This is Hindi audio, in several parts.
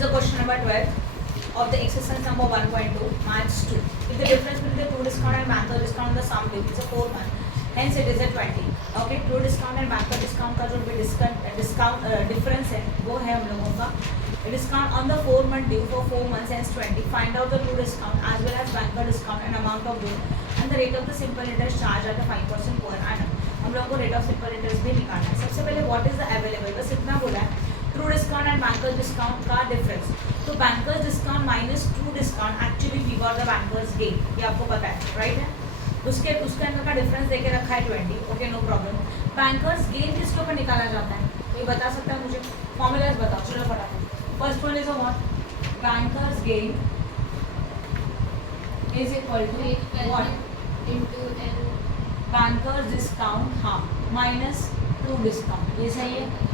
is the question number 12 of the exercise number 1.2, March 2. If the difference between the true discount and banker discount the sum due is a 4 month, hence it is a 20. Okay, true discount and banker discount का जो भी discount difference है वो है हम लोगों का discount on the 4 month due for 4 months hence 20. Find out the true discount as well as banker discount and amount of bill and the rate of the simple interest charge at the 5% per annum. हम लोगों को rate of simple interest भी निकालना है. सबसे पहले what is the available, बस इतना बोला है. True discount and bankers discount का डिफरेंस. तो bankers discount minus true discount actually we got the bankers gain, ये आपको पता है राइट है. उसके अंदर का डिफरेंस देके रखा है 20. Okay no problem. Bankers gain किसके ऊपर निकाला जाता है ये बता सकता है मुझे? फॉर्मूलाज बताओ चलो फटाफट. First one is a what? Bankers gain is equal to what into n bankers discount half minus true discount. ये सही है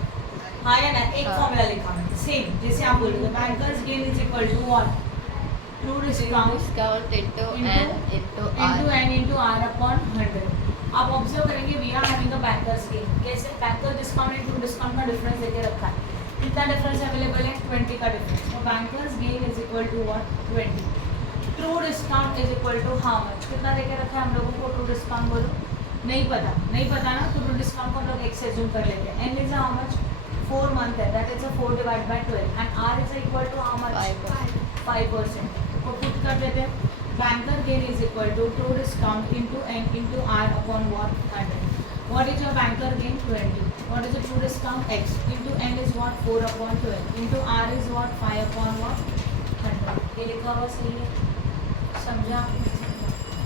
हाँ या ना? एक फॉर्मूला लिखा मैंने सेम जैसे आप बोलोगे bankers gain is equal to what? True discount discount into n into into r. n into r upon 100. आप ऑब्जर्व करेंगे we are having a banker's gain. कैसे? Banker's discount and true discount का डिफरेंस देके रखा है. कितना डिफरेंस अवेलेबल है? 20 का डिफरेंस. तो bankers gain is equal to what? 20. True discount is equal to how much? कितना देके रखा है हम लोगों को? ट्रू डिस्काउंट बोलो. नहीं पता ना. तो ट्रू डिस्काउंट को हम लोग x से assume कर लेते हैं. n is how much? 4 month है, that is a 4 divided by 12 and r is equal to how much? 5%. को पुट कर देते हैं. Banker gain is equal to true discount into n into r upon what? 100. What is your banker gain? 20. What is the true discount? x into n is what? 4 upon 12 into r is what? 5 upon what? 100. ये लिखा हुआ सही है, समझा?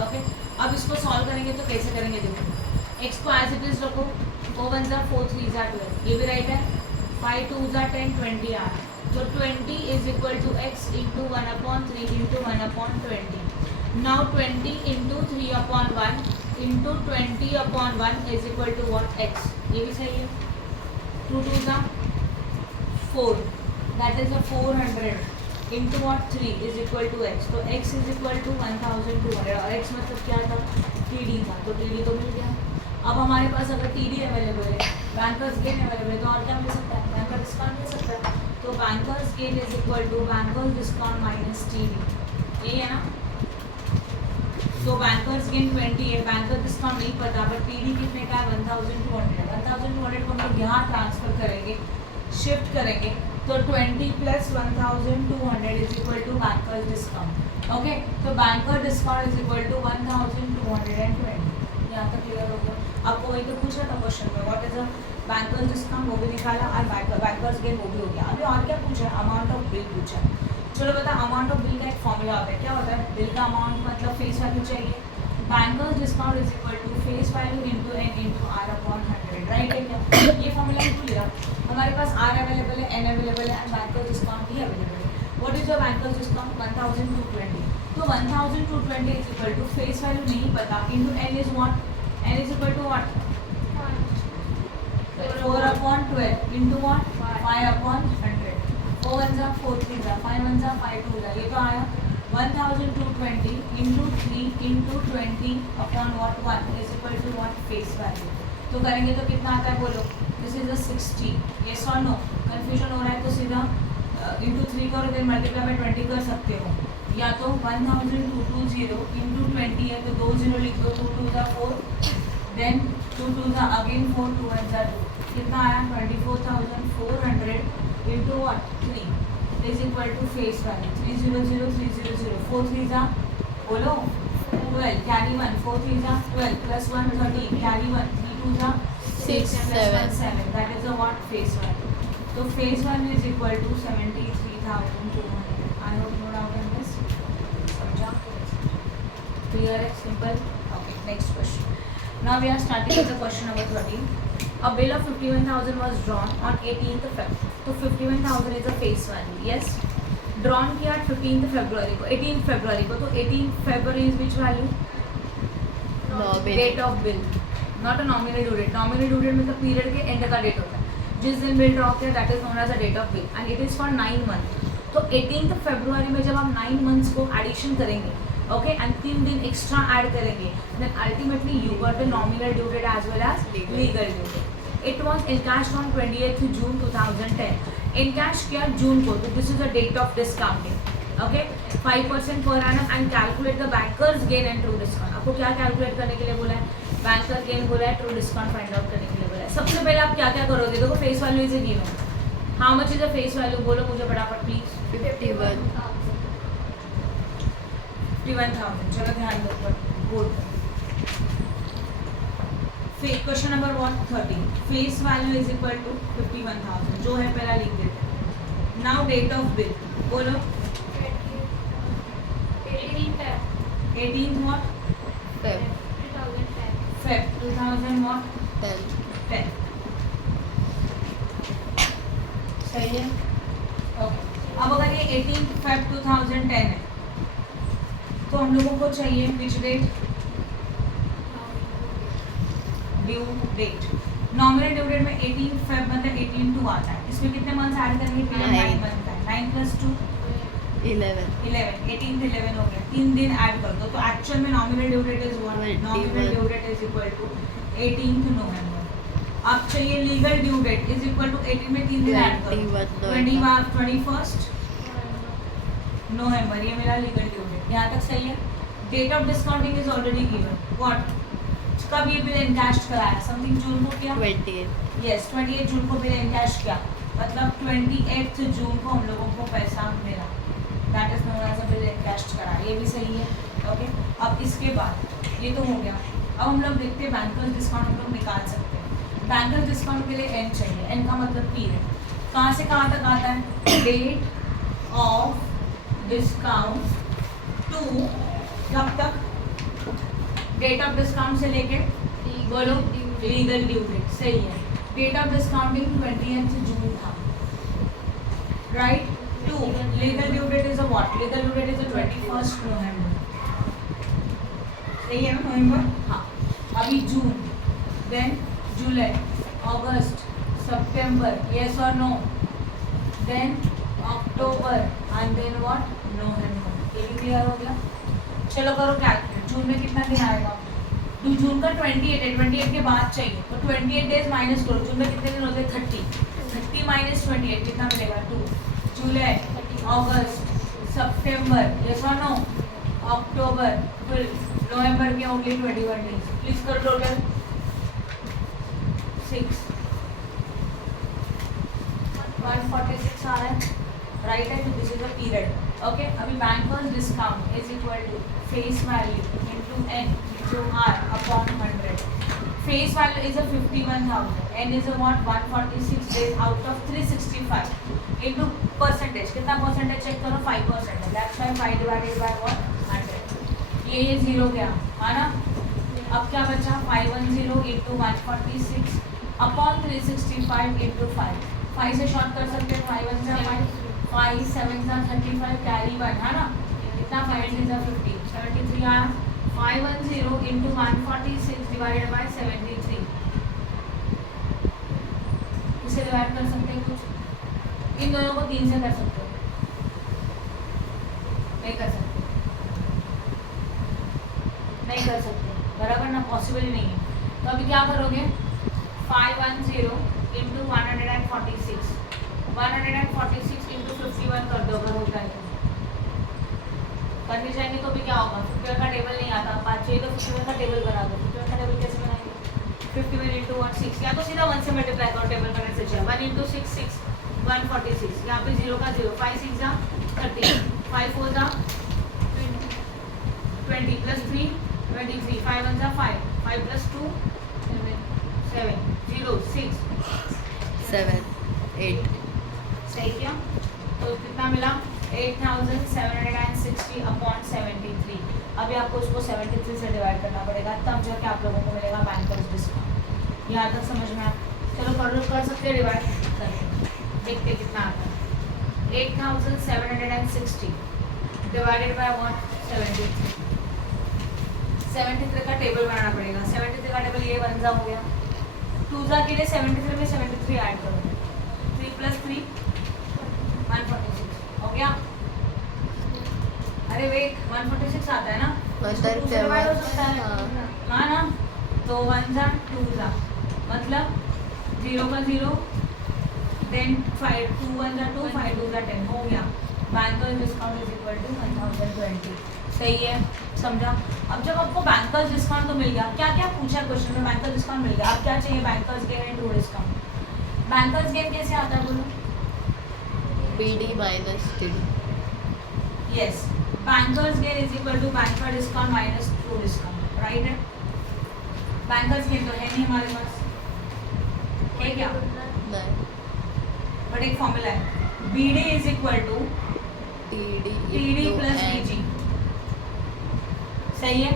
ओके अब इसको सॉल्व करेंगे तो कैसे करेंगे देखो. x को एज इट इज रखो. 4 1 जा 4 3 जा 12. ये भी राइट है. 5 2 जा 10 20 आर. तो 20 is equal to x into 1 upon 3 into 1 upon 20. Now 20 into 3 upon 1 into 20 upon 1 is equal to what? x. ये भी सही है. 2 2 जा 4 that is a 400 into what? 3 is equal to x. तो x इज इक्वल टू 1200 और x मतलब क्या था? TD था. तो TD तो मिल गया. अब हमारे पास अगर TD अवेलेबल है, बैंकर्स गेन अवेलेबल है, तो और क्या मिल सकता है? बैंकर डिस्काउंट मिल सकता है. तो bankers gain is equal to bankers discount minus TD. यही है ना? तो बैंकर्स गेन 20 है, बैंकर डिस्काउंट नहीं पता बट TD कितने का है? 1200. 1200 को हम लोग यहाँ ट्रांसफर करेंगे, शिफ्ट करेंगे. तो 20 plus 1200 is equal to bankers discount. Okay तो banker discount is equal to 1220. यहाँ तक क्लियर हो गया? आपको वही तो पूछा था क्वेश्चन में what is a bankers discount, वो भी निकाला और बैंकर्स गेन वो भी हो गया. अभी और क्या पूछा है? अमाउंट ऑफ बिल पूछा है. चलो बता. अमाउंट ऑफ बिल का एक फॉर्मूला होता है. क्या होता है? बिल का अमाउंट मतलब फेस वैल्यू चाहिए. Bankers discount is equal to face value into n into r upon 100. Right है क्या? ये फॉर्मूला भी भूल गया. हमारे पास r अवेलेबल है, n अवेलेबल है एंड बैंकर्स डिस्काउंट भी अवेलेबल है. What is your bankers discount? 1220. तो 1220 is equal to face value नहीं पता into n is what? n is equal to what? 4 upon 12 into what? 5 upon 100. 4 1 जा 4 3 जा 5 1 जा 5 2 जा. ये तो आया 1220 into 3 into 20 upon what? 1 is equal to what? Face value. तो करेंगे तो कितना आता है बोलो? This is a 60. Yes or no? Confusion हो रहा है तो सीधा into 3 करो then multiply by 20 कर सकते हो. या तो 1220 इंटू 20 है तो 2 0 लिख दो. 2 2 जा 4 देन 2 2 जा अगेन 4 2 1 जा 2. कितना आया? 24,400 into what? 3 is equal to face value 300 300 4 3 जा बोलो 12 कैरी 1 4 3 जा 12 प्लस 1 13 कैरी 1 3 2 जा 6 plus 1 7 that is a what? Face value. तो face value is equal to 73,200. I hope no doubt in this. Clear है? Simple. Okay. Next question. Now we are starting with the question number 13. A bill of 51,000 was drawn on 18th Feb. तो 51,000 is a face value. Yes. Drawn किया 15th February को, 18th February को. तो 18th February is which value? Date of bill. Not a nominal due date. Nominal due date मतलब period के end का date होता है. जिस दिन bill draw किया that is known as a date of bill and it is for 9 months. तो 18th February में जब आप 9 months को addition करेंगे ओके एंड 3 दिन एक्स्ट्रा ऐड करेंगे then ultimately you got the nominal due date as well as legal due date. It was encashed on 28th June 2010. Encash किया जून को, तो this is the date of discounting. Okay, 5% पर annum and calculate the bankers gain and true discount. आपको क्या कैलकुलेट करने के लिए बोला है? बैंकर गेन बोला है, ट्रू डिस्काउंट फाइंड आउट करने के लिए बोला है. सबसे पहले आप क्या क्या करोगे? देखो face value is given. How much is the face value? बोलो मुझे फटाफट प्लीज. 51,000. चलो ध्यान दो पर good. Question number 130. Face value is equal to 51,000. जो है पहला लिख देते हैं. नाउ डेट ऑफ बिल बोलो. 18th what? Feb 2000 what? 10. सही है. ओके, अब अगर ये 18th Feb 2010 है तो हम लोगों को चाहिए which date? Due date. Nominal due date में 18th Feb मतलब 18 टू आता है. इसमें कितने मंथ्स ऐड करेंगे? 9 मंथ का. 9 + 2 11. 18th 11 हो गया. 3 दिन ऐड कर दो तो एक्चुअल में nominal due date is what? Nominal due date is equal to 18th November. अब चाहिए legal due date is equal to 18 में 3 दिन ऐड करो. 21st नवंबर. ये मेरा लीगल ड्यू डेट. यहाँ तक सही है. Date of discounting is already given. What? कब ये बिल एनकैश कराया? समथिंग जून को किया. 28 जून को बिल एनकैश किया, मतलब 28 जून को हम लोगों को पैसा मिला. That is known as a bill encash करा. ये भी सही है. ओके, अब इसके बाद ये तो हो गया. अब हम लोग देखते हैं बैंकर्स डिस्काउंट हम लोग निकाल सकते हैं. बैंकर्स डिस्काउंट के लिए एन चाहिए. एन का मतलब पीरियड. कहाँ से कहाँ तक आता है? डेट ऑफ डिस्काउंट टू कब तक? डेट ऑफ डिस्काउंट से लेके बोलो लीगल ड्यू डेट. सही है. Date of discounting 20th June था, right? To legal due date is a what? Legal due date is a 21st November. सही है ना? नवंबर. हाँ. अभी जून, देन जुलाई, अगस्त, सितंबर, यस और नो, देन अक्टूबर एंड देन व्हाट? नवंबर. ये भी क्लियर हो गया. चलो करो कैलकुलेट. जून में कितना दिन आएगा? तो जून का 28 है. 28 के बाद चाहिए तो 28 डेज माइनस करो. जून में कितने दिन होते हैं? 30 माइनस 28 कितना मिलेगा? 2. जुलाई, अगस्त, सितंबर, यस और नो, अक्टूबर, फिर नवंबर के ओनली 21 डेज. प्लीज करो टोटल 6. 146 आ रहा है, राइट है. तो this is a period. Okay, अभी banker's discount is equal to face value into N into R upon 100. Face value is a 51,000. N is a what? 146 days out of 365 into percentage. कितना परसेंटेज चेक करो? 5% है. That's why 5 divided by what? 100. ये 0 गया है ना. अब क्या बचा? 510 इंटू 146 अपॉन 365 इंटू 5. 5 से शॉर्ट कर सकते हैं. 5 1 जा 5, 5 7 जा 35, कैरी 1 है ना. कितना? 5 3 जा 50, 73 आया. 510 इंटू 146 डिवाइडेड बाय 73. इसे डिवाइड कर सकते हैं कुछ. इन दोनों को 3 से कर सकते हो. नहीं कर सकते. नहीं कर सकते, बराबर ना. पॉसिबल ही नहीं है. तो अभी क्या करोगे? 510 इंटू 146 इंटू 51 कर दो अगर होता है तो. करने जाएंगे तो भी क्या होगा? 51 का टेबल नहीं आता. 5 चाहिए तो 51 का टेबल बना दो. 51 का टेबल कैसे बनाएंगे? 51 इंटू 1 6. या तो सीधा 1 से मल्टीप्लाई करो. टेबल करने से चाहिए 1 इंटू 6 6 146. यहाँ पे 0 का 0. 5 6 जा 30, 5 4 जा 20 प्लस 3 23, 5 1 जा 5, 5 प्लस 2 7 0 6 7 8. सही क्या? तो कितना मिला? 8,760 अपॉन 73. अभी आपको उसको 73 से डिवाइड करना पड़ेगा, तब जाके आप लोगों को मिलेगा बैंकर्स डिस्काउंट. यहाँ तक समझ में आप? चलो कर सकते हैं डिवाइड करके. देखते कितना आता है. 8,760 डिवाइडेड बाय 73. 73 का टेबल बनाना पड़ेगा. 73 का टेबल ये 1 जा हो गया. 2 जा के लिए 73 में 73 ऐड करो. 3 प्लस 3 146 हो गया. अरे वेट, 146 आता है ना. मतलब इसको 2 से divide हो सकता है. हाँ ना. तो 1 जा 2 जा मतलब 0 का 0 देन 5 2 1 जा 2 5 2 जा 10 हो गया। Bankers discount is equal to 1020। सही है, समझा। अब जब आपको बैंकर्स डिस्काउंट तो मिल गया, क्या क्या पूछा क्वेश्चन में, बैंकर्स डिस्काउंट मिल गया, अब क्या चाहिए, bankers gain and true discount. Bankers gain कैसे आता है बोलो? BD minus TD। Yes, bankers gain is equal to banker discount minus true discount, right है। बैंकर्स गेन तो है नहीं हमारे पास, है क्या? नहीं, बट एक फॉर्मूला है, BD is equal to TD plus BG। सही है,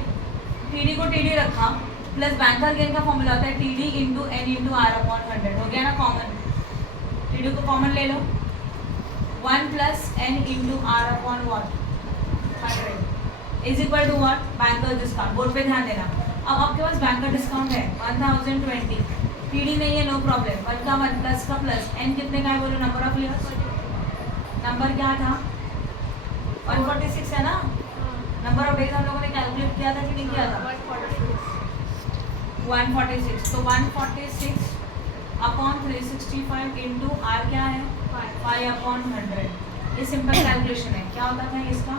TD को TD रखा, प्लस बैंकर गेन का फॉर्मूला होता है TD into N into R upon 100। हो गया ना कॉमन, TD को कॉमन ले लो, 1 plus N into R upon what 100 is equal to what, banker discount. Board पे ध्यान देना। अब आपके पास बैंकर डिस्काउंट है 1020, TD नहीं है, नो प्रॉब्लम, 1 का 1 प्लस का प्लस, N कितने का है बोलो, नंबर ऑफ ईयर्स, नंबर क्या था 146 है ना, नंबर ऑफ डेज हम लोगों ने कैलकुलेट किया था कि नहीं किया था, 146। तो 146 अपॉन 365 इंटू आर क्या है 5 अपॉन 100। ये सिंपल कैलकुलेशन है। क्या होता था इसका,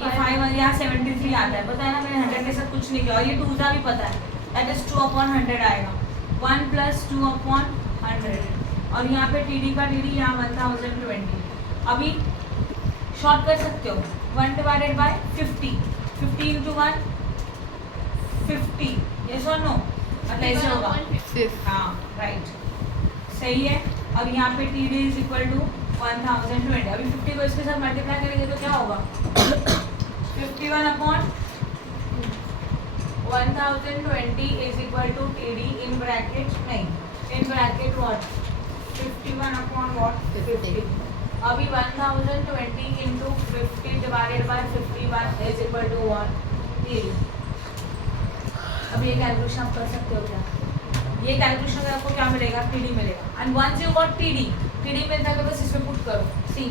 ये 5 यहाँ 73 आता है, पता है ना, मैंने 100 के साथ कुछ नहीं किया, और ये 2 का भी पता है, दैट इज 2 अपॉन 100 आएगा, 1 प्लस 2 अपॉन 100, और यहाँ पे TD का TD यहाँ 1020। अभी शॉर्ट कर सकते हो, 1 डिवाइडेड बाय 50, 50 इंटू 1 50, यस और नो, मतलब ऐसे होगा, हाँ राइट, सही है। और यहाँ पे TD इज इक्वल टू 1020। अभी 50 को इसके साथ मल्टीप्लाई करेंगे तो क्या होगा 51 upon 1020 is equal to TD in bracket, नहीं in bracket what 51 upon what 50। अभी 1020 into 50 divided by 51 is equal to what TD। अब ये कैलकुलेशन आप कर सकते हो क्या, ये कैलकुलेशन में आपको क्या मिलेगा, TD मिलेगा। And once you got TD मिलता है तो बस इसमें पुट करो, सी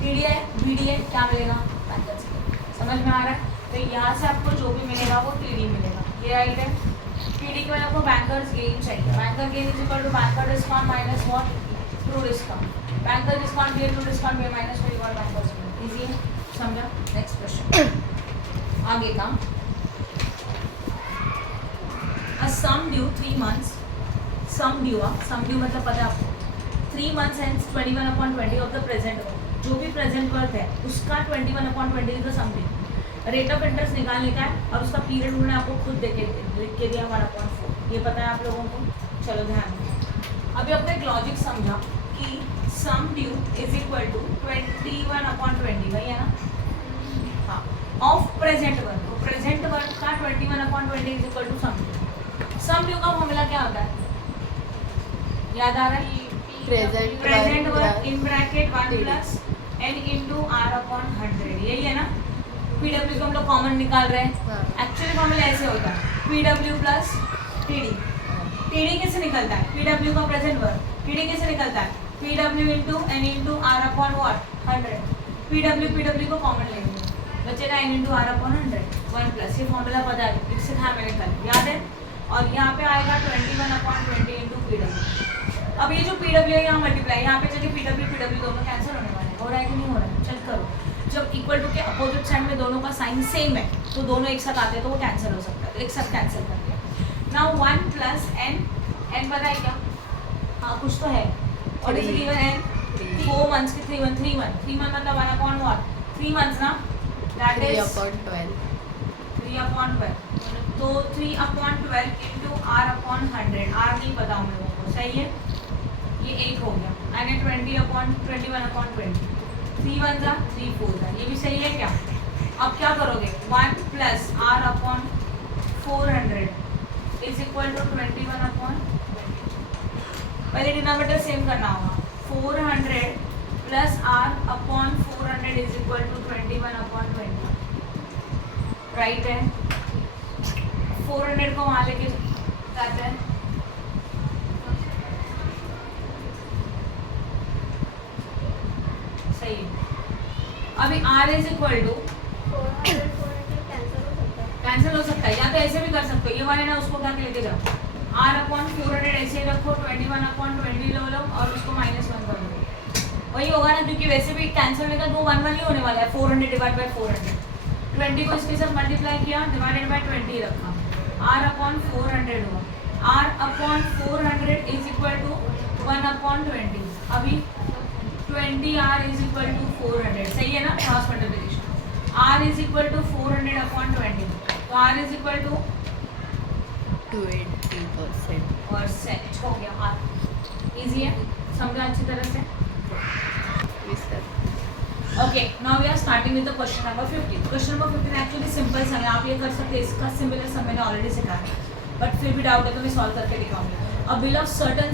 TD है BD है, क्या मिलेगा, बैंकर्स गेन। समझ में आ रहा है? तो यहाँ से आपको जो भी मिलेगा वो TD मिलेगा, ये राइट है। TD के बाद आपको बैंकर्स गेन चाहिए, banker gain is equal to banker discount minus what true discount, banker discount दिए ट्रू डिस्काउंट दिए minus we got bankers gain. Easy है, समझा। नेक्स्ट क्वेश्चन आगे का, a sum due 3 months, sum due मतलब पता है आपको 3 months and 21/20 of the present worth, जो भी प्रेजेंट वर्थ है उसका 21/20 is the sum due. Rate of interest निकालने का है और उसका पीरियड उन्होंने आपको खुद लिख के दिया 1/4, ये पता है आप लोगों को। चलो ध्यान दें, अभी आपको एक लॉजिक समझा कि sum due is equal to 21/20, वही है ना, हाँ, ऑफ प्रेजेंट वर्थ, तो प्रेजेंट वर्थ का 21/20 is equal to sum due. Sum due का फॉर्मूला क्या होता है, याद आ रहा है, present worth in bracket 1 plus N into R upon 100, यही है ना। PW को हम लोग कॉमन निकाल रहे हैं, एक्चुअली फॉर्मूला ऐसे होता है PW प्लस TD। TD कैसे निकलता है, PW का प्रेजेंट वर्थ, TD कैसे निकलता है PW into N into R upon what 100, PW को कॉमन लेंगे, बचेगा N into R upon 100 1 plus, ये फॉर्मूला पता है, इससे था मैंने कल, याद है। और यहाँ पे आएगा 21/20 इंटू PW। अब ये जो PW है यहाँ मल्टीप्लाई, यहाँ पे चलिए PW दोनों कैंसिल होने वाले हैं, हो रहा है कि नहीं हो रहा है, चल करो। जब इक्वल टू के अपोजिट साइड में दोनों का साइन सेम है तो दोनों एक साथ आते हैं तो वो कैंसिल हो सकता है, तो एक साथ कैंसिल कर दिया। नाउ 1 प्लस N पता है क्या, हाँ कुछ तो है, और इज गिवन N 4 मंथ्स की 3 मंथ मतलब 1/what 3 मंथ्स ना, दैट इज 3/12, तो 3/12 इंटू R अपॉन 100, R नहीं पता हम लोगों को, सही है, ये 1 हो गया, यानी 21/20, 3 1 जा 3 4 जा, ये भी सही है क्या। अब क्या करोगे, 1 plus R upon 400 is equal to 21/20, पहले डिनोमिनेटर सेम करना होगा, 400 plus R upon 400 is equal to 21/20, right है। 400 को वहाँ लेके जाते हैं, सही है। अभी R is equal to cancel हो सकता है, या तो ऐसे भी कर सकते हो, ये वाले ना उसको उठा के लेके जाओ, आर अपॉन 400 ऐसे रखो, 21/20 लो और उसको -1 कर दो, वही होगा ना, क्योंकि वैसे भी कैंसिल होगा तो 1 ही होने वाला है, 400 डिवाइड बाय 400, 20 को इसके साथ मल्टीप्लाई किया, डिवाइडेड बाय 20 रखा, आर अपॉन 400 हुआ, R upon 400 is equal to 1/20, अभी 20r इज इक्वल टू 400, सही है ना, cross multiplication, r is equal to 400/20, तो r इज इक्वल टू 20% हो गया r, इजी है, समझा अच्छी तरह से। Yes, sir. Okay, now we are starting with the question number 15। Question number 15 actually simple sum है, आप ये कर सकते हैं, इसका सिमिलर सम मैंने ऑलरेडी सिखाया, बट फिर भी डाउट है तो मैं सॉल्व करके दिखाऊंगी। A bill of certain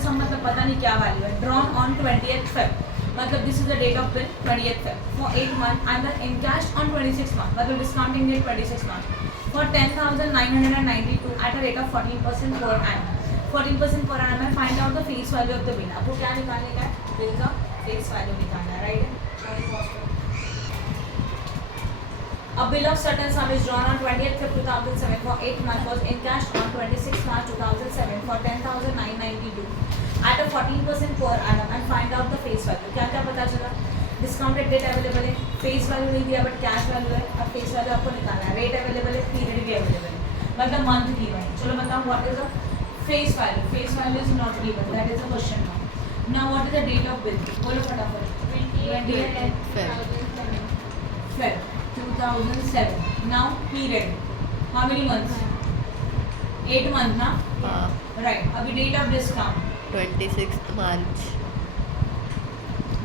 sum मतलब पता नहीं क्या वैल्यू है, ड्रॉन ऑन 20th Feb, मतलब this is the date of bill 20th Feb for 8 month and the encash on 26 month, मतलब discounting date 26 month for 10,992 at a rate of 14% per annum, 14% per annum है। Find out the face value of the bill, आपको क्या निकालने का है, बिल का फेस वैल्यू निकालना है, right. A bill of certain sum is drawn on 20th Feb 2007 for 8 months, was encashed on 26 March 2007 for 10,992 at a 14% per annum and find out the face value। क्या क्या पता चला, डिस्काउंटेड डेट अवेलेबल है, फेस वैल्यू नहीं दिया बट कैश वैल्यू है, अब फेस वैल्यू आपको निकालना है, रेट अवेलेबल है, पीरियड भी अवेलेबल है, मतलब मंथ गिवन है। चलो बताओ what is the face value, face value is not given, that is the question now. Now what is the date of bill, बोलो फटाफट। 20th Feb 2007, now period, how many months, 8 month ना, right। अभी date of discount 26th March.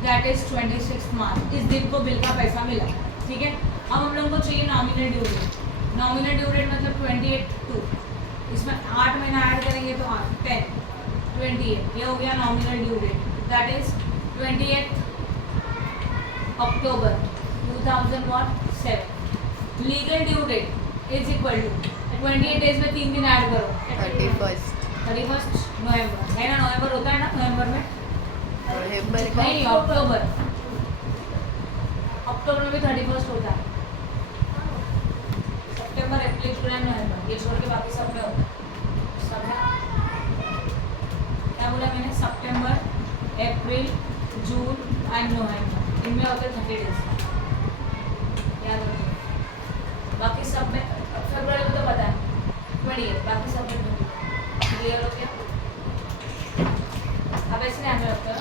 That is 26 March, इस दिन को बिल का पैसा मिला, ठीक है। अब हम लोग को चाहिए nominal due date, nominal due date मतलब 28/2, इसमें 8 महीना ऐड करेंगे तो 8 10 28, ये हो गया nominal due date, that is 28 October 2007। Legal due date is equal to 28 days में 3 दिन ऐड करो, 31 नवंबर है ना, नवंबर होता है ना नवंबर में, नवंबर का नहीं अक्टूबर, अक्टूबर में भी 31 होता है, सितंबर अप्रैल जुलाई नवंबर ये छोड़ के बाकी सब में होता है, सब है। क्या बोला मैंने, सितंबर अप्रैल जून एंड नवंबर, इनमें होते 30 डेज, याद रखो। बाकी सब में फरवरी में तो पता है 28, बाकी सब में क्लियर हो गया। अब ऐसे ध्यान में रखते हो,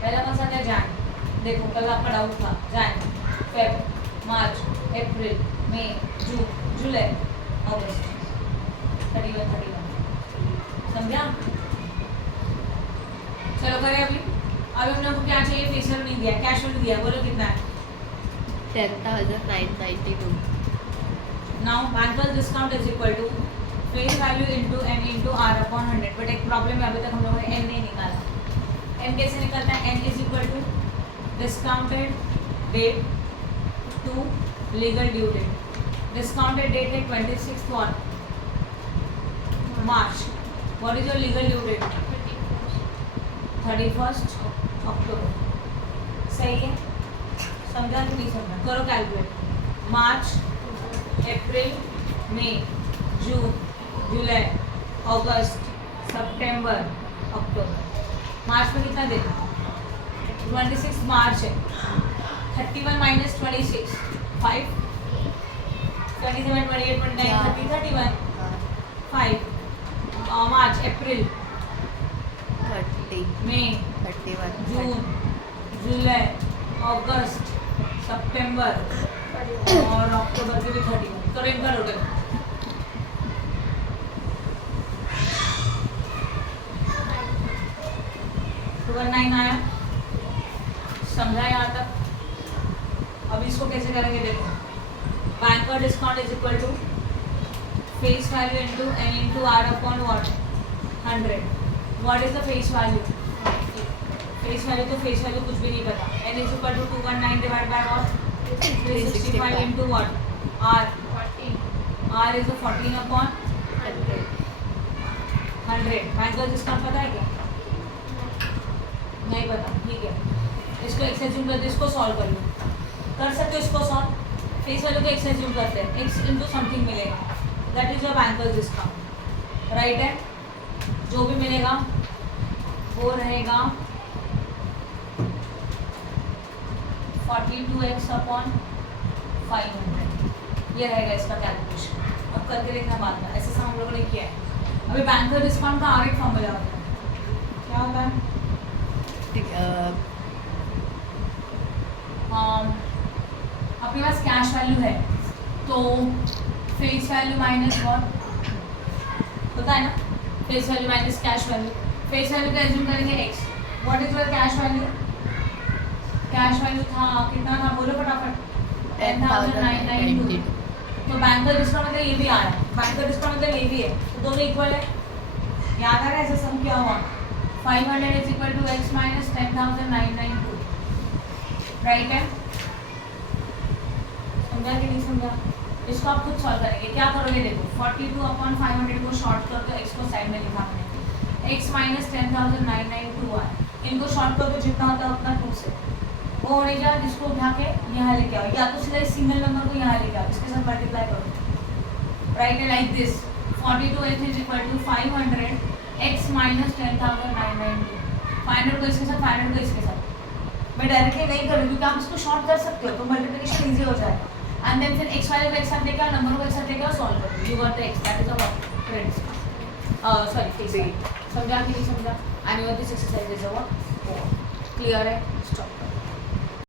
पहला कौन सा था, जान, देखो कल आपका डाउट था, जान, फेब, मार्च, अप्रैल, मई, जून, जुलाई, अगस्त, 31 समझा। चलो करें अभी हम लोग को क्या चाहिए, फेस वैल्यू नहीं दिया, कैश वैल्यू दिया, बोलो कितना है, 10,992. Now bankers discount is equal to face value into N into R upon 100, but एक प्रॉब्लम है, अभी तक हम लोगों ने एन नहीं निकाला। एन कैसे निकलता है, N is equal to discounted date to legal due date, discounted date है 26 March, what is your legal due date, 31 अक्टूबर, सही है, समझा कि नहीं समझा, करो कैलकुलेट, मार्च, अप्रैल, मई, जून, जुलाई, अगस्त, सितंबर, अक्टूबर। मार्च में कितना दिन, 26 मार्च है, 31 माइनस 26 5, 27 28 29 30 31 5, मार्च, अप्रैल, 30, मई, 31, जून, जुलाई, अगस्त, सितंबर और अक्टूबर के भी 31, करो इनका टोटल। तो 9 आया, समझा यहाँ तक। अब इसको कैसे करेंगे देखो, banker discount is equal to face value into N into R upon what 100, what is the face value, face value तो फेस वैल्यू कुछ भी नहीं पता, N is equal to 219 divide by what 365 into what R, R is 14 upon 100। Banker discount पता है क्या, नहीं पता, ठीक है, इसको एक्सचेंज कर दो, इसको सॉल्व कर लो, कर सकते हो इसको सॉल्व, फेस वैल्यू को एक्स एज्यूम करते हैं, एक्स इंटू समथिंग मिलेगा, that is your bankers discount, right है। जो भी मिलेगा वो रहेगा 42x अपॉन 500, ये रहेगा इसका कैलकुलेशन। अब करके देखना बाद में, ऐसे हम लोगों ने किया है। अभी बैंकर डिस्काउंट का आर एक फॉर्मूला होता है, क्या होता है? अपने पास कैश वैल्यू है तो फेस वैल्यू माइनस व्हाट होता है ना, face value minus cash value. Face value का एज्यूम करेंगे x, what is your cash value? Cash value था कितना था, बोलो फटाफट, 10,992। तो बैंकर डिस्काउंट मतलब ये भी आ रहा है, बैंकर डिस्काउंट मतलब ये भी है, तो दोनों इक्वल है। याद आ रहा है ऐसा सम क्या हुआ, 500 is equal to x minus 10,992, right है। समझा कि नहीं समझा? इसको आप खुद सॉल्व करेंगे, क्या करोगे देखो, 42 अपॉन 500 को शॉर्ट कर दो, x को साइड में लिखा मैंने, x माइनस 10,992 आए, इनको शॉर्ट कर दो जितना होता है उतना 2 से, वो होने का जिसको उठा के यहाँ लेके आओ, या तो सीधा इस सिंगल नंबर को यहाँ लेके आओ, इसके साथ मल्टीप्लाई करो, राइट है, like this 42x is equal to 500 x minus 10,992, 500 को इसके साथ 500 को इसके साथ। मैं डायरेक्टली नहीं करूँ क्योंकि आप इसको शॉर्ट कर सकते हो, तो मल्टीप्लिकेशन ईजी हो जाएगा। एंड देन फिर x वाले को एक साथ लेके आओ, नंबर को एक साथ लेके आओ, सॉल्व करो, you got the x, that is our credit, sorry face. समझा कि नहीं समझा? And your this exercise is over, clear है, स्टॉप।